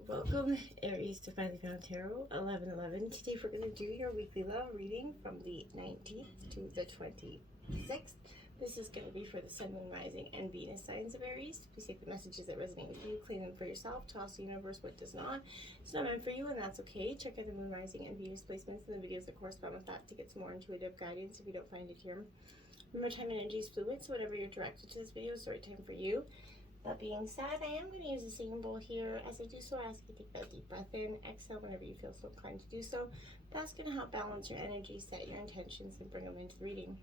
Welcome, Aries, to Finally Found Tarot 11/11. Today we're going to do your weekly love reading from the 19th to the 26th. This is going to be for the Sun, Moon, Rising, and Venus signs of Aries. Please take the messages that resonate with you, claim them for yourself, toss the universe what does not. It's not meant for you, and that's okay. Check out the Moon, Rising, and Venus placements in the videos that correspond with that to get some more intuitive guidance if you don't find it here. Remember, time and energy is fluid, so whatever you're directed to this video is the right time for you. That being said, I am going to use a singing bowl here. As I do so, I ask you to take that deep breath in, exhale whenever you feel so inclined to do so. That's going to help balance your energy, set your intentions, and bring them into the reading.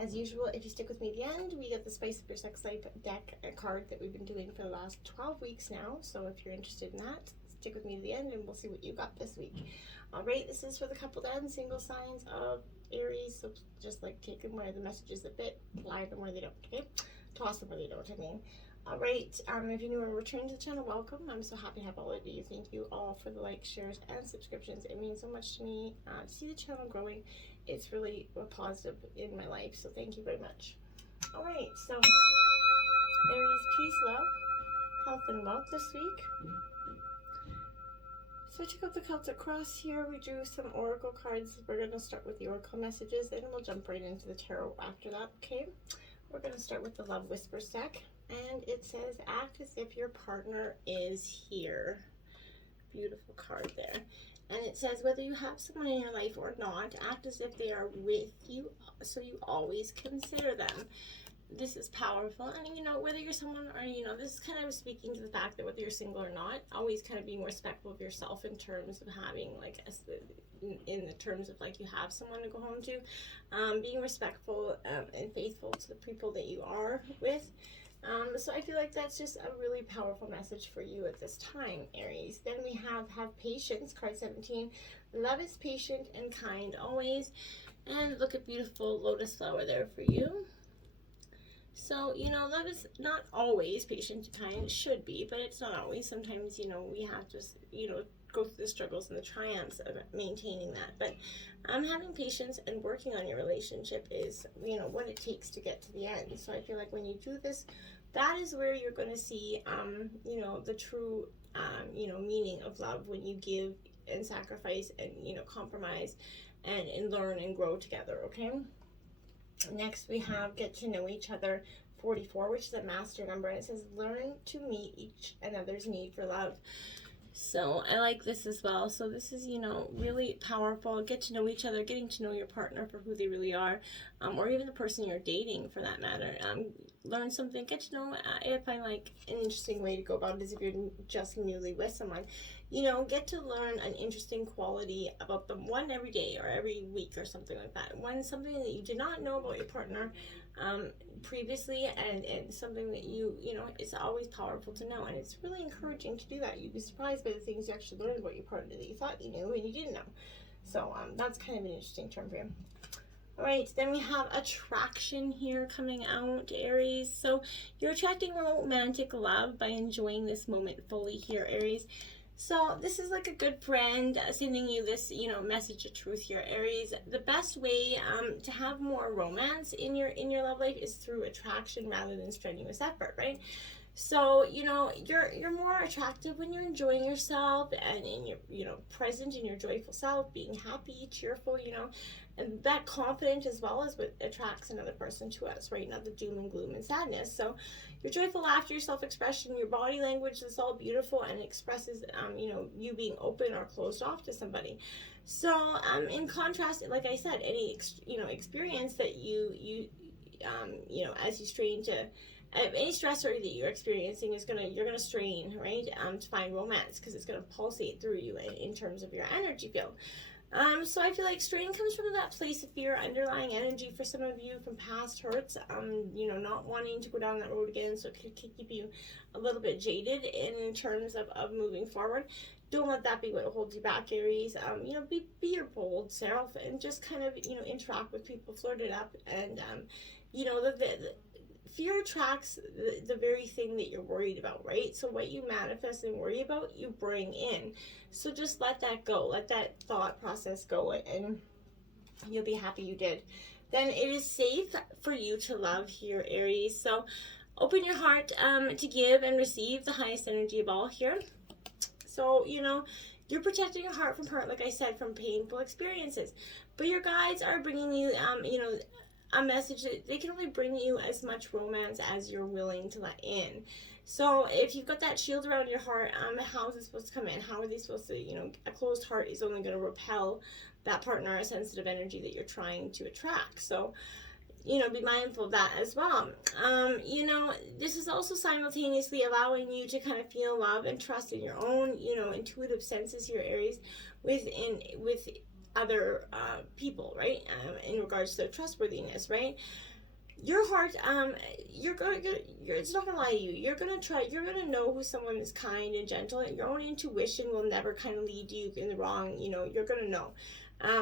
As usual, if you stick with me at the end, we get the Spice of Your Sex Life deck, a card that we've been doing for the last 12 weeks now. So if you're interested in that, stick with me to the end and we'll see what you got this week. All right, this is for the coupled and single signs of Aries. So just like take them where the messages that fit, apply them where they don't, okay? Toss them where they don't, I mean. All right, if you're new or returning to the channel, welcome. I'm so happy to have all of you. Thank you all for the likes, shares, and subscriptions. It means so much to me to see the channel growing. It's really a positive in my life, so thank you very much. All right, so Aries, peace, love, health, and wealth this week. So I took out the Celtic cross here. We drew some oracle cards. We're going to start with the oracle messages, then we'll jump right into the tarot after that, okay? We're going to start with the Love Whispers deck. And it says, act as if your partner is here. Beautiful card there. And it says, whether you have someone in your life or not, act as if they are with you, so you always consider them. This is powerful. And, you know, whether you're someone or, you know, this is kind of speaking to the fact that whether you're single or not, always kind of being respectful of yourself in terms of having, like, in the terms of, like, you have someone to go home to. Being respectful and faithful to the people that you are with. So I feel like that's just a really powerful message for you at this time, Aries. Then we have patience, card 17. Love is patient and kind always. And look at beautiful lotus flower there for you. So, you know, love is not always patient and kind. It should be, but it's not always. Sometimes, you know, we have to, you know, go through the struggles and the triumphs of maintaining that. But having patience and working on your relationship is, you know, what it takes to get to the end. So I feel like when you do this, that is where you're going to see, you know, the true, you know, meaning of love, when you give and sacrifice and, you know, compromise and learn and grow together, okay? Next, we have get to know each other, 44, which is a master number. And it says, learn to meet each another's need for love. So I like this as well. So this is, you know, really powerful. Get to know each other, getting to know your partner for who they really are, or even the person you're dating for that matter. Learn something, get to know. I find like an interesting way to go about it is if you're just newly with someone, you know, get to learn an interesting quality about them, one every day or every week or something like that. One, something that you did not know about your partner previously, and something that you know, it's always powerful to know, and it's really encouraging to do that. You'd be surprised by the things you actually learned about your partner that you thought you knew and you didn't know. So that's kind of an interesting term for you. All right, then we have attraction here coming out, Aries. So you're attracting romantic love by enjoying this moment fully here, Aries. So this is like a good friend sending you this, you know, message of truth here, Aries. The best way to have more romance in your love life is through attraction rather than strenuous effort, right? So, you know, you're more attractive when you're enjoying yourself and in your, you know, present in your joyful self, being happy, cheerful, you know, and that confident as well as what attracts another person to us, right? Not the doom and gloom and sadness. So your joyful laughter, your self-expression, your body language is all beautiful and expresses, you know, you being open or closed off to somebody. So in contrast, like I said, any, you know, experience that you know, as you strain to, any stressor that you're experiencing is you're gonna strain, right, to find romance, because it's gonna pulsate through you in terms of your energy field. So I feel like strain comes from that place of fear, underlying energy for some of you from past hurts, you know, not wanting to go down that road again, so it could keep you a little bit jaded in terms of moving forward. Don't let that be what holds you back, Aries. You know, be your bold self and just kind of, you know, interact with people, flirt it up, and, you know, the fear attracts the very thing that you're worried about, right? So what you manifest and worry about, you bring in. So just let that go. Let that thought process go, and you'll be happy you did. Then it is safe for you to love here, Aries. So open your heart to give and receive the highest energy of all here. So, you know, you're protecting your heart from hurt, like I said, from painful experiences. But your guides are bringing you, you know, a message that they can only bring you as much romance as you're willing to let in. So if you've got that shield around your heart, how is it supposed to come in? How are they supposed to, you know, a closed heart is only going to repel that partner, a sensitive energy that you're trying to attract. So, you know, be mindful of that as well. You know, this is also simultaneously allowing you to kind of feel love and trust in your own, you know, intuitive senses here, Aries, with other people, right? In regards to trustworthiness, right? Your heart, it's not gonna lie to you. You're gonna know who someone is kind and gentle. Your own intuition will never kind of lead you in the wrong. You know, you're gonna know.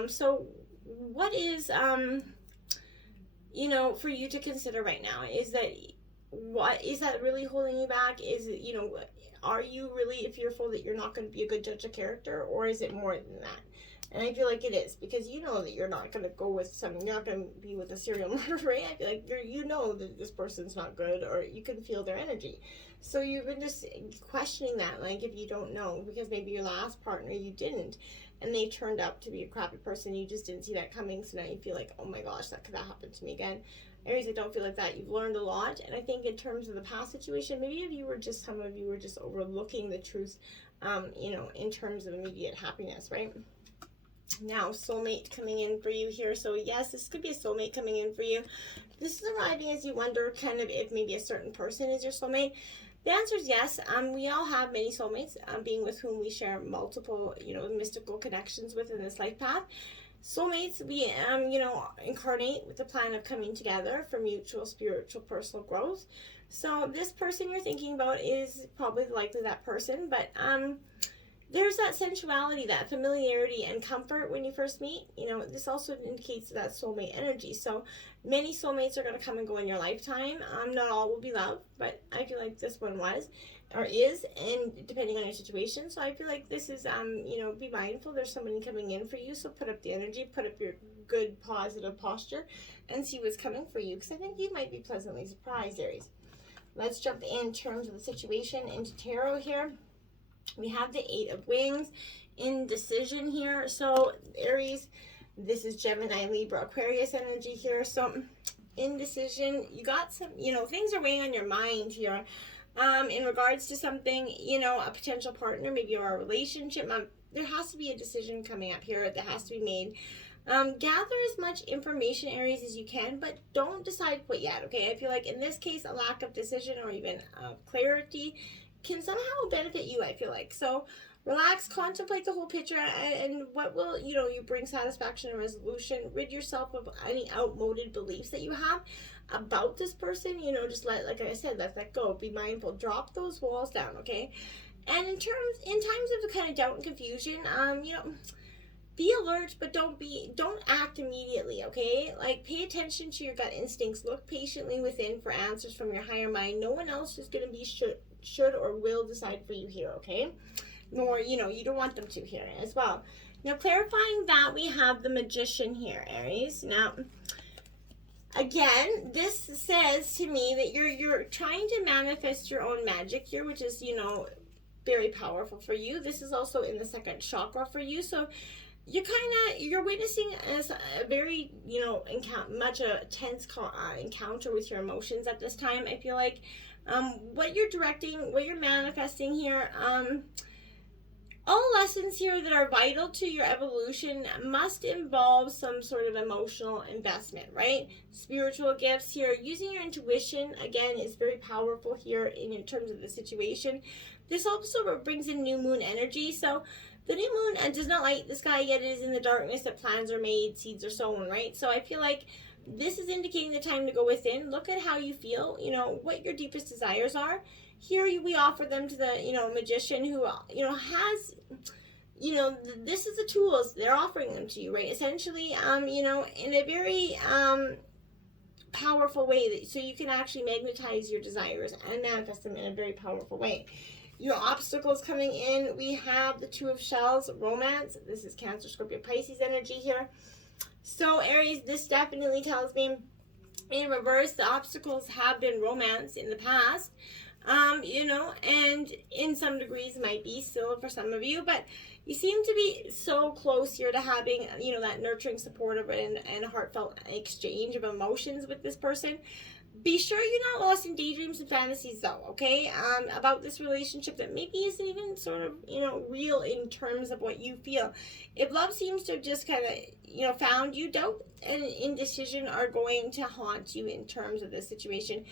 So what is, you know, for you to consider right now is that, what is that really holding you back? Is it, you know, are you really fearful that you're not going to be a good judge of character, or is it more than that? And I feel like it is, because you know that you're not going to go with something, you're not going to be with a serial murderer, right? I feel like you know that this person's not good, or you can feel their energy. So you've been just questioning that, like, if you don't know, because maybe your last partner you didn't, and they turned out to be a crappy person, you just didn't see that coming, so now you feel like, oh my gosh, that could happen to me again. Aries, I don't feel like that. You've learned a lot, and I think in terms of the past situation, maybe some of you were just overlooking the truth, you know, in terms of immediate happiness, right? Now, soulmate coming in for you here. So yes, this could be a soulmate coming in for you. This is arriving as you wonder kind of if maybe a certain person is your soulmate. The answer is yes. We all have many soulmates, being with whom we share multiple, you know, mystical connections with in this life path. Soulmates, we, you know, incarnate with the plan of coming together for mutual spiritual personal growth. So this person you're thinking about is probably likely that person, but there's that sensuality, that familiarity and comfort when you first meet. You know, this also indicates that soulmate energy. So many soulmates are going to come and go in your lifetime. Not all will be love, but I feel like this one was, or is, and depending on your situation. So I feel like this is, you know, be mindful. There's somebody coming in for you, so put up the energy, put up your good, positive posture, and see what's coming for you, because I think you might be pleasantly surprised, Aries. Let's jump in terms of the situation into tarot here. We have the Eight of Wings, indecision here. So Aries, this is Gemini, Libra, Aquarius energy here. So indecision, you got some, you know, things are weighing on your mind here. In regards to something, you know, a potential partner, maybe or a relationship. There has to be a decision coming up here that has to be made. Gather as much information, Aries, as you can, but don't decide quite yet, okay? I feel like in this case, a lack of decision or even clarity can somehow benefit you, I feel like. So relax, contemplate the whole picture, and what will, you know, you bring satisfaction and resolution. Rid yourself of any outmoded beliefs that you have about this person. You know, just like I said, let that go. Be mindful. Drop those walls down, okay? And in times of the kind of doubt and confusion, you know, be alert, but don't act immediately, okay? Like, pay attention to your gut instincts. Look patiently within for answers from your higher mind. No one else is going to be should or will decide for you here, okay? Nor, you know, you don't want them to here as well. Now, clarifying that, we have the Magician here, Aries. Now, again, this says to me that you're trying to manifest your own magic here, which is, you know, very powerful for you. This is also in the second chakra for you. So you're witnessing as a very, you know, much a tense encounter with your emotions at this time. I feel like what you're manifesting here, all lessons here that are vital to your evolution must involve some sort of emotional investment, right? Spiritual gifts here. Using your intuition, again, is very powerful here in terms of the situation. This also brings in new moon energy. So the new moon does not light the sky, yet it is in the darkness that plans are made, seeds are sown, right? So I feel like this is indicating the time to go within. Look at how you feel, you know, what your deepest desires are. Here we offer them to the, you know, Magician who, you know, has, you know, this is the tools. They're offering them to you, right? Essentially, you know, in a very powerful way, so you can actually magnetize your desires and manifest them in a very powerful way. Your obstacles coming in, we have the Two of Shells, romance. This is Cancer, Scorpio, Pisces energy here. So Aries, this definitely tells me in reverse, the obstacles have been romance in the past. you know, and in some degrees might be still for some of you, but you seem to be so close here to having, you know, that nurturing, supportive, and heartfelt exchange of emotions with this person. Be sure you're not lost in daydreams and fantasies, though, okay? About this relationship that maybe isn't even sort of, you know, real in terms of what you feel. If love seems to have just kind of, you know, found you, doubt and indecision are going to haunt you in terms of this situation.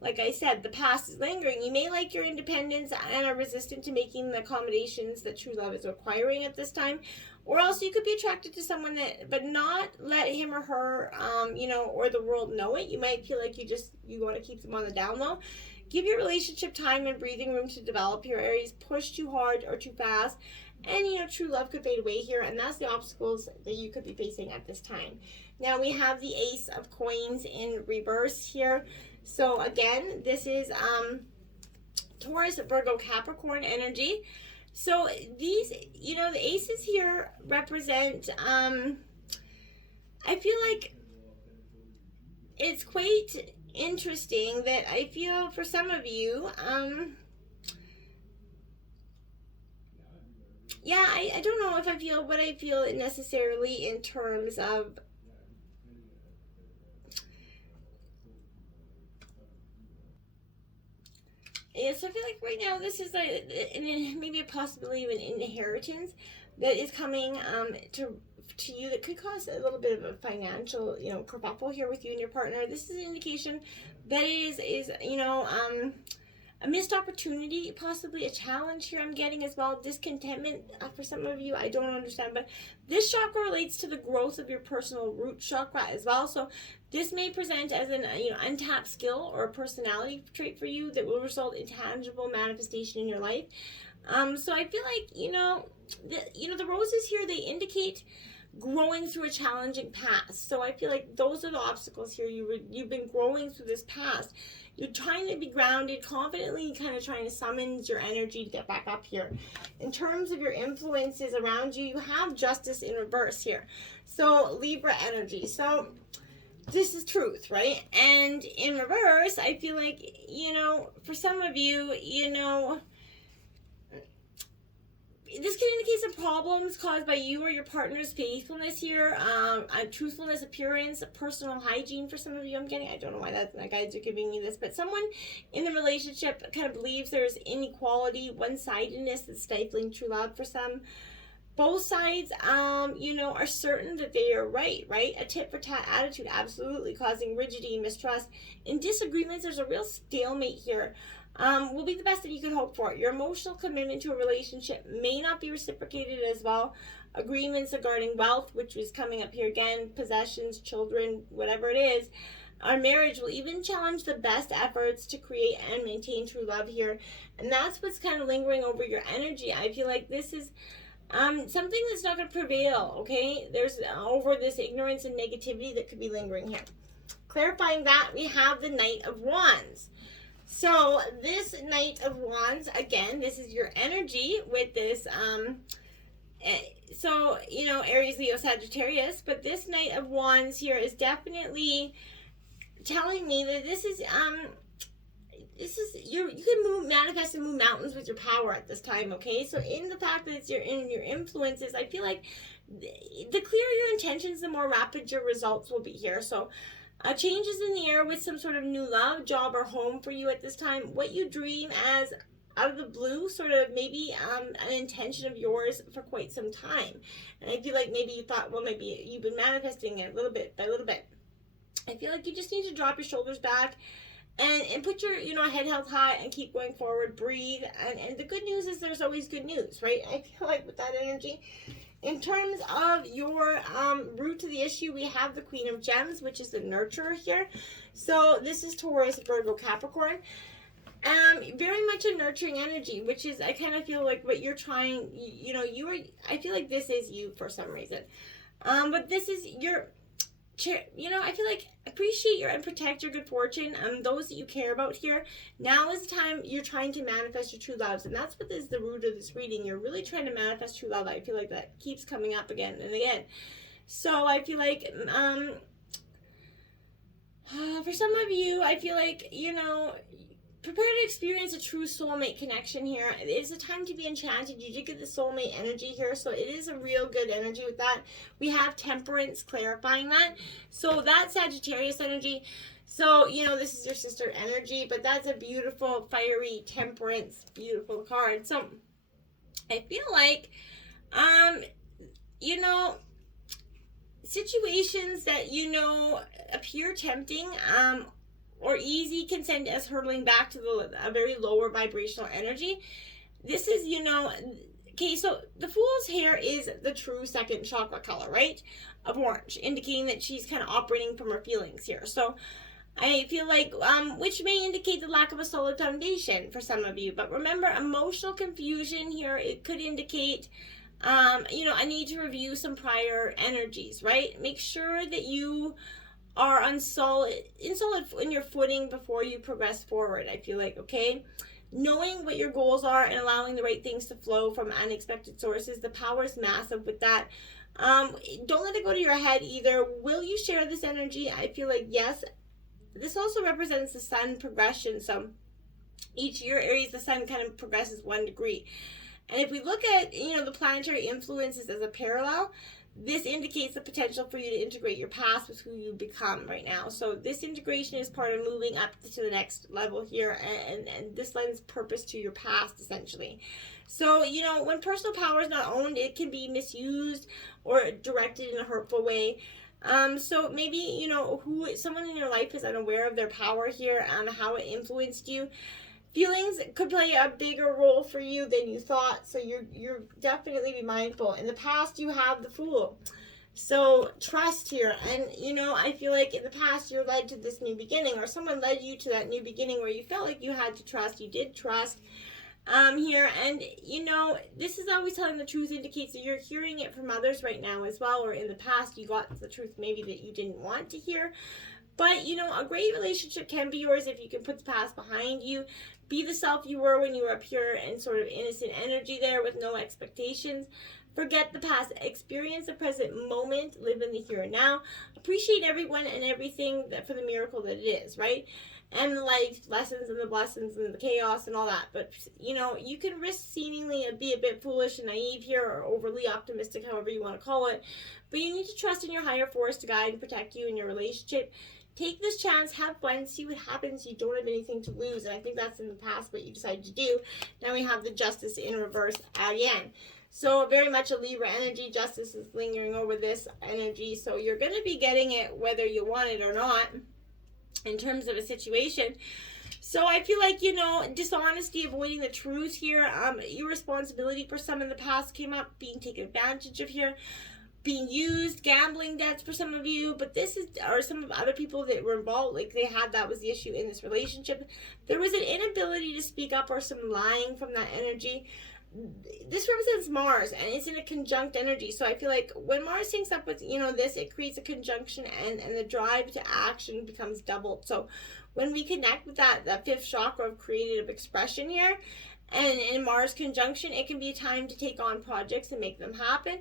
Like I said, the past is lingering. You may like your independence and are resistant to making the accommodations that true love is requiring at this time. Or else you could be attracted to someone that, but not let him or her, you know, or the world know it. You might feel like you want to keep them on the down low. Give your relationship time and breathing room to develop. Your Aries push too hard or too fast, and, you know, true love could fade away here, and that's the obstacles that you could be facing at this time. Now we have the Ace of Coins in reverse here. So again, this is Taurus, Virgo, Capricorn energy. So these, you know, the aces here represent, I feel like it's quite interesting that I feel for some of you, yeah, I don't know if I feel what I feel necessarily in terms of, yeah, so I feel like right now this is maybe a possibility of an inheritance that is coming to you that could cause a little bit of a financial, you know, kerfuffle here with you and your partner. This is an indication that it is you know, a missed opportunity, possibly a challenge here I'm getting as well. Discontentment for some of you, I don't understand, but this chakra relates to the growth of your personal root chakra as well. So this may present as an, you know, untapped skill or a personality trait for you that will result in tangible manifestation in your life. So I feel like, you know, the roses here, they indicate growing through a challenging past. So I feel like those are the obstacles here. You've been growing through this past. You're trying to be grounded, confidently kind of trying to summon your energy to get back up here. In terms of your influences around you, you have Justice in reverse here. So Libra energy. So this is truth, right? And in reverse, I feel like, you know, for some of you, you know, this can indicate some problems caused by you or your partner's faithfulness here, truthfulness, appearance, personal hygiene for some of you. I'm getting, I don't know why my guides are giving me this, but someone in the relationship kind of believes there's inequality, one-sidedness that's stifling true love for some. Both sides, you know, are certain that they are right? A tit-for-tat attitude, absolutely, causing rigidity and mistrust. In disagreements, there's a real stalemate here. Will be the best that you could hope for. Your emotional commitment to a relationship may not be reciprocated as well. Agreements regarding wealth, which is coming up here again, possessions, children, whatever it is. Our marriage will even challenge the best efforts to create and maintain true love here. And that's what's kind of lingering over your energy. I feel like this is something that's not going to prevail, okay? There's over this ignorance and negativity that could be lingering here. Clarifying that, we have the Knight of Wands. So this Knight of Wands, again, this is your energy with this, so, you know, Aries, Leo, Sagittarius, but this Knight of Wands here is definitely telling me that this is you can manifest and move mountains with your power at this time, okay? So in the fact that it's in your influences, I feel like the clearer your intentions, the more rapid your results will be here. So changes in the air with some sort of new love, job, or home for you at this time. What you dream as out of the blue, sort of maybe an intention of yours for quite some time. And I feel like maybe you thought, well, maybe you've been manifesting it little bit by little bit. I feel like you just need to drop your shoulders back and put your, you know, head held high and keep going forward, breathe. And the good news is there's always good news, right? I feel like with that energy, in terms of your root to the issue, we have the Queen of Gems, which is the nurturer here. So this is Taurus, Virgo, Capricorn. Very much a nurturing energy, which is, I kind of feel like what you're trying, you know, I feel like this is you for some reason. But this is your, you know, I feel like appreciate your and protect your good fortune, those that you care about here. Now is the time you're trying to manifest your true loves, and that's what is the root of this reading. You're really trying to manifest true love. I feel like that keeps coming up again and again. So I feel like for some of you, I feel like, you know, prepare to experience a true soulmate connection here. It is a time to be enchanted. You did get the soulmate energy here, so it is a real good energy with that. We have Temperance clarifying that. So that's Sagittarius energy. So, you know, this is your sister energy, but that's a beautiful, fiery Temperance, beautiful card. So I feel like, you know, situations that, you know, appear tempting, or easy can send us hurtling back to a very lower vibrational energy. This is, you know, okay, so the Fool's hair is the true second chakra color, right? Of orange, indicating that she's kind of operating from her feelings here. So I feel like, which may indicate the lack of a solid foundation for some of you. But remember, emotional confusion here, it could indicate, you know, I need to review some prior energies, right? Make sure that you are in your footing before you progress forward, I feel like, okay? Knowing what your goals are and allowing the right things to flow from unexpected sources, the power is massive with that. Don't let it go to your head either. Will you share this energy? I feel like yes. This also represents the sun progression. So each year, Aries, the sun kind of progresses 1 degree. And if we look at, you know, the planetary influences as a parallel, this indicates the potential for you to integrate your past with who you become right now. So this integration is part of moving up to the next level here, and this lends purpose to your past, essentially. So, you know, when personal power is not owned, it can be misused or directed in a hurtful way. So maybe, you know, someone in your life is unaware of their power here and how it influenced you. Feelings could play a bigger role for you than you thought, so you're definitely be mindful. In the past, you have the Fool. So trust here. And, you know, I feel like in the past, you're led to this new beginning, or someone led you to that new beginning where you felt like you had to trust. You did trust here. And, you know, this is always telling the truth indicates that you're hearing it from others right now as well, or in the past, you got the truth maybe that you didn't want to hear. But, you know, a great relationship can be yours if you can put the past behind you. Be the self you were when you were pure and sort of innocent energy there with no expectations. Forget the past. Experience the present moment. Live in the here and now. Appreciate everyone and everything for the miracle that it is, right? And the life lessons and the blessings and the chaos and all that. But, you know, you can risk seemingly be a bit foolish and naive here, or overly optimistic, however you want to call it. But you need to trust in your higher force to guide and protect you in your relationship. Take this chance, have fun, see what happens. You don't have anything to lose. And I think that's in the past what you decided to do. Now we have the Justice in reverse again. So very much a Libra energy. Justice is lingering over this energy. So you're going to be getting it whether you want it or not in terms of a situation. So I feel like, you know, dishonesty, avoiding the truth here. Irresponsibility for some in the past came up, being taken advantage of here. Being used, gambling debts for some of you, but this is, or some of other people that were involved, like that was the issue in this relationship. There was an inability to speak up or some lying from that energy. This represents Mars, and it's in a conjunct energy. So I feel like when Mars syncs up with, you know, this, it creates a conjunction, and the drive to action becomes doubled. So when we connect with that fifth chakra of creative expression here, and in Mars conjunction, it can be a time to take on projects and make them happen.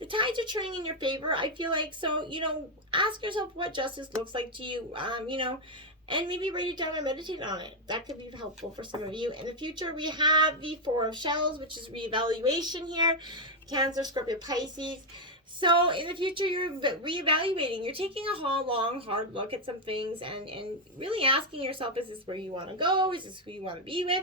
The tides are turning in your favor, I feel like. So, you know, ask yourself what justice looks like to you, you know, and maybe write it down or meditate on it. That could be helpful for some of you. In the future, we have the Four of Shells, which is reevaluation here. Cancer, Scorpio, Pisces. So in the future, you're reevaluating. You're taking a long, hard look at some things and really asking yourself, is this where you want to go? Is this who you want to be with?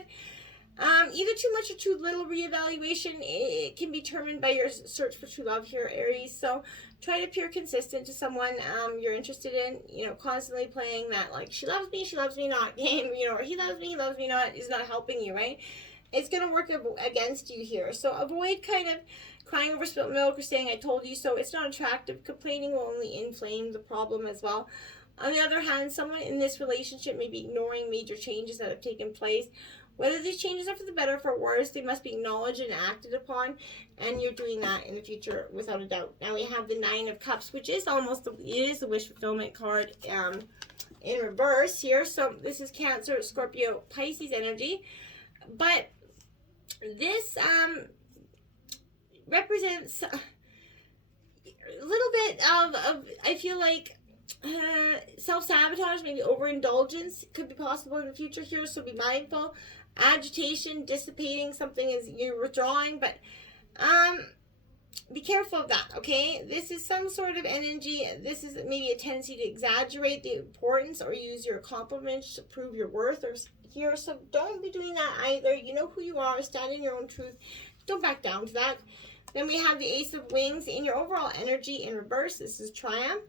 Either too much or too little reevaluation, it can be determined by your search for true love here, Aries. So try to appear consistent to someone you're interested in. You know, constantly playing that, like, she loves me not game, you know, or he loves me not, is not helping you, right? It's going to work against you here. So avoid kind of crying over spilt milk or saying, I told you so. It's not attractive. Complaining will only inflame the problem as well. On the other hand, someone in this relationship may be ignoring major changes that have taken place. Whether these changes are for the better or for worse, they must be acknowledged and acted upon, and you're doing that in the future without a doubt. Now we have the Nine of Cups, which is it is a wish fulfillment card in reverse here. So this is Cancer, Scorpio, Pisces energy, but this represents a little bit of I feel like self-sabotage, maybe overindulgence could be possible in the future here, so be mindful. Agitation, dissipating, something is you're withdrawing, but be careful of that, okay? This is some sort of energy. This is maybe a tendency to exaggerate the importance or use your accomplishments to prove your worth or here. So don't be doing that either. You know who you are. Stand in your own truth. Don't back down to that. Then we have the Ace of Wings in your overall energy in reverse. This is triumph.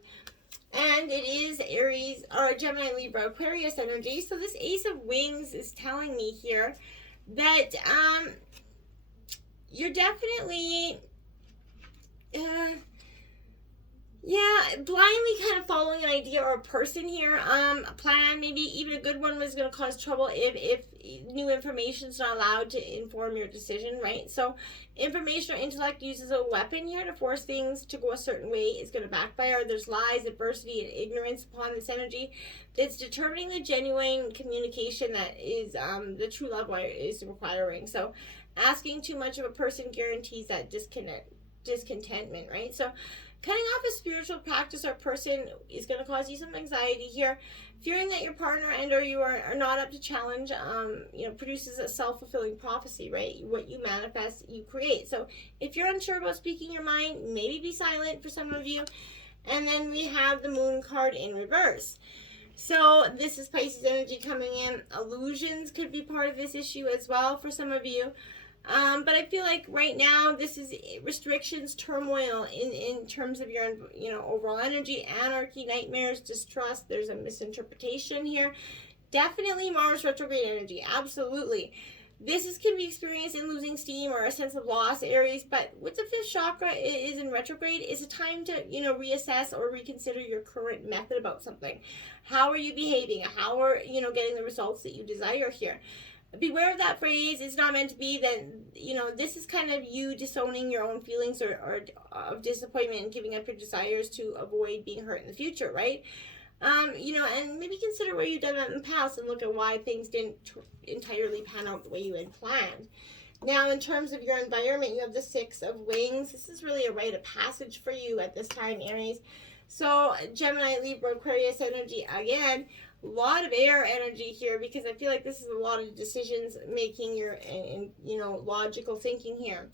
And it is Aries or Gemini, Libra, Aquarius energy. So this Ace of Wings is telling me here that you're definitely blindly kind of following an idea or a person here, a plan, maybe even a good one was going to cause trouble if new information is not allowed to inform your decision, right? So information or intellect uses a weapon here to force things to go a certain way is going to backfire. There's lies, adversity, and ignorance upon this energy. It's determining the genuine communication that is the true love is requiring. So asking too much of a person guarantees that discontentment, right? So cutting off a spiritual practice or person is going to cause you some anxiety here. Fearing that your partner and or you are not up to challenge, produces a self-fulfilling prophecy, right? What you manifest, you create. So if you're unsure about speaking your mind, maybe be silent for some of you. And then we have the Moon card in reverse. So this is Pisces energy coming in. Illusions could be part of this issue as well for some of you. But I feel like right now this is restrictions, turmoil in terms of your overall energy, anarchy, nightmares, distrust. There's a misinterpretation here. Definitely Mars retrograde energy. Absolutely. This can be experienced in losing steam or a sense of loss, Aries. But with the 5th chakra is in retrograde, it's a time to reassess or reconsider your current method about something. How are you behaving? How are getting the results that you desire here? Beware of that phrase. It's not meant to be that, this is kind of you disowning your own feelings or of disappointment and giving up your desires to avoid being hurt in the future, right? And maybe consider where you've done that in the past and look at why things didn't entirely pan out the way you had planned. Now, in terms of your environment, you have the 6 of Wings. This is really a rite of passage for you at this time, Aries. So, Gemini, Libra, Aquarius energy, again, a lot of air energy here because I feel like this is a lot of decisions making and logical thinking here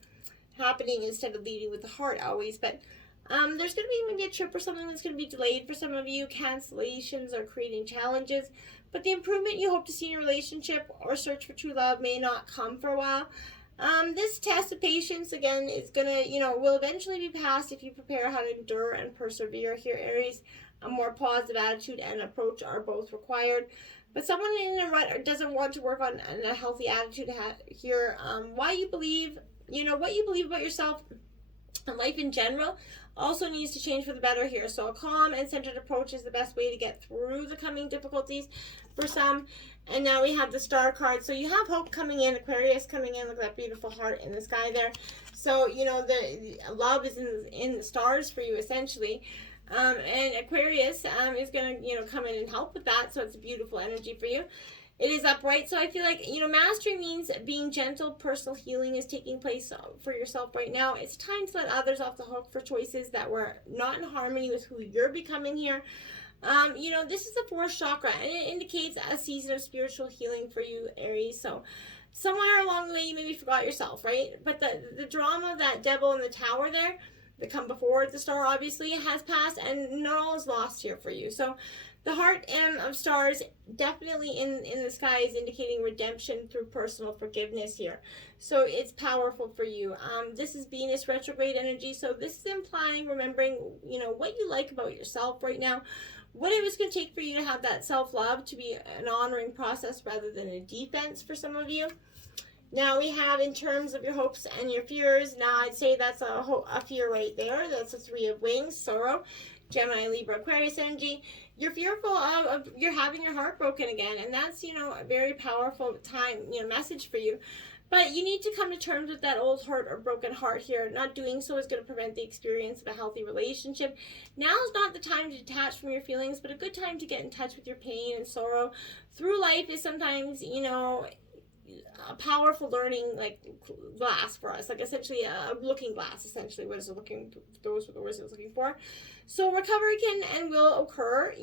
happening instead of leading with the heart always. But there's going to be maybe a trip or something that's going to be delayed for some of you. Cancellations are creating challenges. But the improvement you hope to see in your relationship or search for true love may not come for a while. This test of patience, again, is going to, will eventually be passed if you prepare how to endure and persevere here, Aries. A more positive attitude and approach are both required. But someone in a rut or doesn't want to work on a healthy attitude here. Why you believe, what you believe about yourself and life in general also needs to change for the better here. So a calm and centered approach is the best way to get through the coming difficulties for some. And now we have the Star card. So you have hope coming in, Aquarius coming in. Look at that beautiful heart in the sky there. So, the love is in the stars for you, essentially. And Aquarius is going to, come in and help with that. So it's a beautiful energy for you. It is upright. So I feel like, mastery means being gentle. Personal healing is taking place for yourself right now. It's time to let others off the hook for choices that were not in harmony with who you're becoming here. This is the 4th chakra, and it indicates a season of spiritual healing for you, Aries. So somewhere along the way, you maybe forgot yourself, right? But the drama of that devil in the tower there, that come before the star obviously has passed, and not all is lost here for you. So the heart of stars definitely in the sky is indicating redemption through personal forgiveness here. So it's powerful for you. This is Venus retrograde energy. So this is implying remembering, what you like about yourself right now. What it was going to take for you to have that self-love to be an honoring process rather than a defense for some of you. Now we have in terms of your hopes and your fears. Now I'd say that's a fear right there. That's a 3 of Wings, sorrow. Gemini, Libra, Aquarius energy. You're fearful of you're having your heart broken again. And that's, a very powerful time, message for you. But you need to come to terms with that old hurt or broken heart here. Not doing so is going to prevent the experience of a healthy relationship. Now is not the time to detach from your feelings, but a good time to get in touch with your pain and sorrow. Through life is sometimes, a powerful learning like glass for us, like essentially a looking glass. Essentially, what is it looking? Those were the words I was looking for. So recovery can and will occur,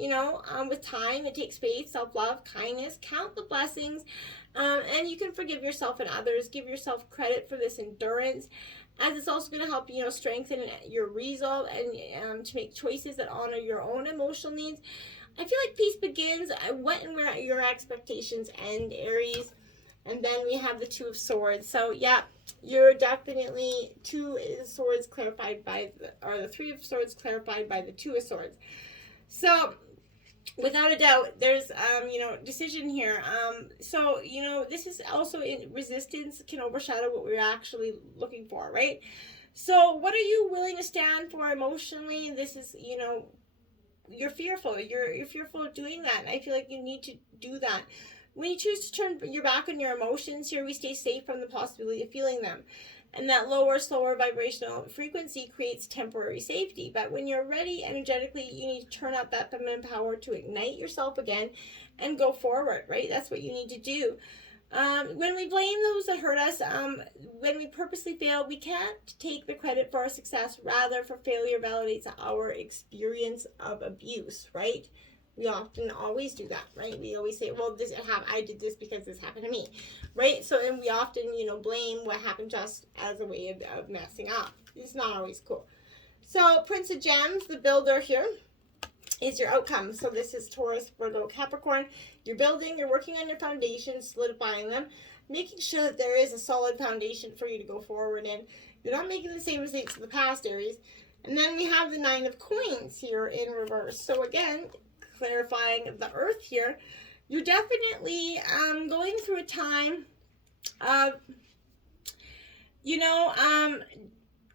with time. It takes faith, self-love, kindness. Count the blessings, and you can forgive yourself and others. Give yourself credit for this endurance, as it's also going to help strengthen your resolve and to make choices that honor your own emotional needs. I feel like peace begins when and where your expectations end, Aries. And then we have the Two of Swords. So yeah, you're definitely Two of Swords clarified by the Three of Swords clarified by the Two of Swords. So without a doubt, there's decision here. So this is also in resistance can overshadow what we're actually looking for, right? So what are you willing to stand for emotionally? This is you're fearful. You're fearful of doing that. And I feel like you need to do that. When you choose to turn your back on your emotions, here we stay safe from the possibility of feeling them. And that lower, slower vibrational frequency creates temporary safety. But when you're ready energetically, you need to turn up that feminine power to ignite yourself again and go forward, right? That's what you need to do. When we blame those that hurt us, when we purposely fail, we can't take the credit for our success. Rather, for failure validates our experience of abuse, right? We often always do that, right? We always say, well, I did this because this happened to me, right? So, and we often, blame what happened to us as a way of messing up. It's not always cool. So, Prince of Gems, the builder here, is your outcome. So this is Taurus, Virgo, Capricorn. You're building, you're working on your foundations, solidifying them, making sure that there is a solid foundation for you to go forward in. You're not making the same mistakes of the past, Aries. And then we have the Nine of Coins here in reverse. So again, clarifying the Earth here, you're definitely going through a time of,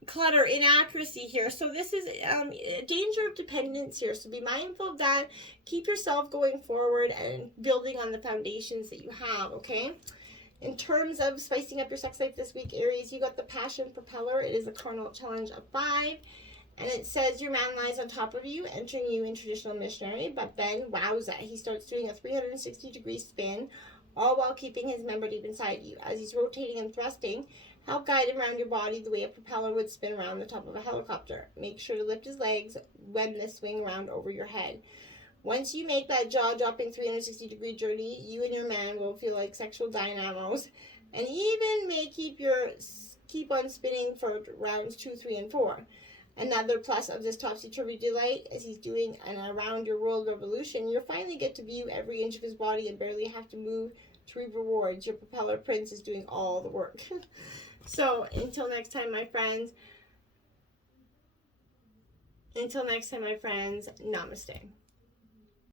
clutter, inaccuracy here. So this is a danger of dependence here. So be mindful of that. Keep yourself going forward and building on the foundations that you have, okay? In terms of spicing up your sex life this week, Aries, you got the Passion Propeller. It is a carnal challenge of 5. And it says your man lies on top of you, entering you in traditional missionary. But then, wowza, he starts doing a 360-degree spin, all while keeping his member deep inside you. As he's rotating and thrusting, help guide him around your body the way a propeller would spin around the top of a helicopter. Make sure to lift his legs when they swing around over your head. Once you make that jaw-dropping 360-degree journey, you and your man will feel like sexual dynamos, and even may keep on spinning for rounds 2, 3, and 4. Another plus of this topsy-turvy delight, as he's doing an around-your-world revolution, you'll finally get to view every inch of his body and barely have to move to reap rewards. Your propeller prince is doing all the work. So, until next time, my friends, namaste.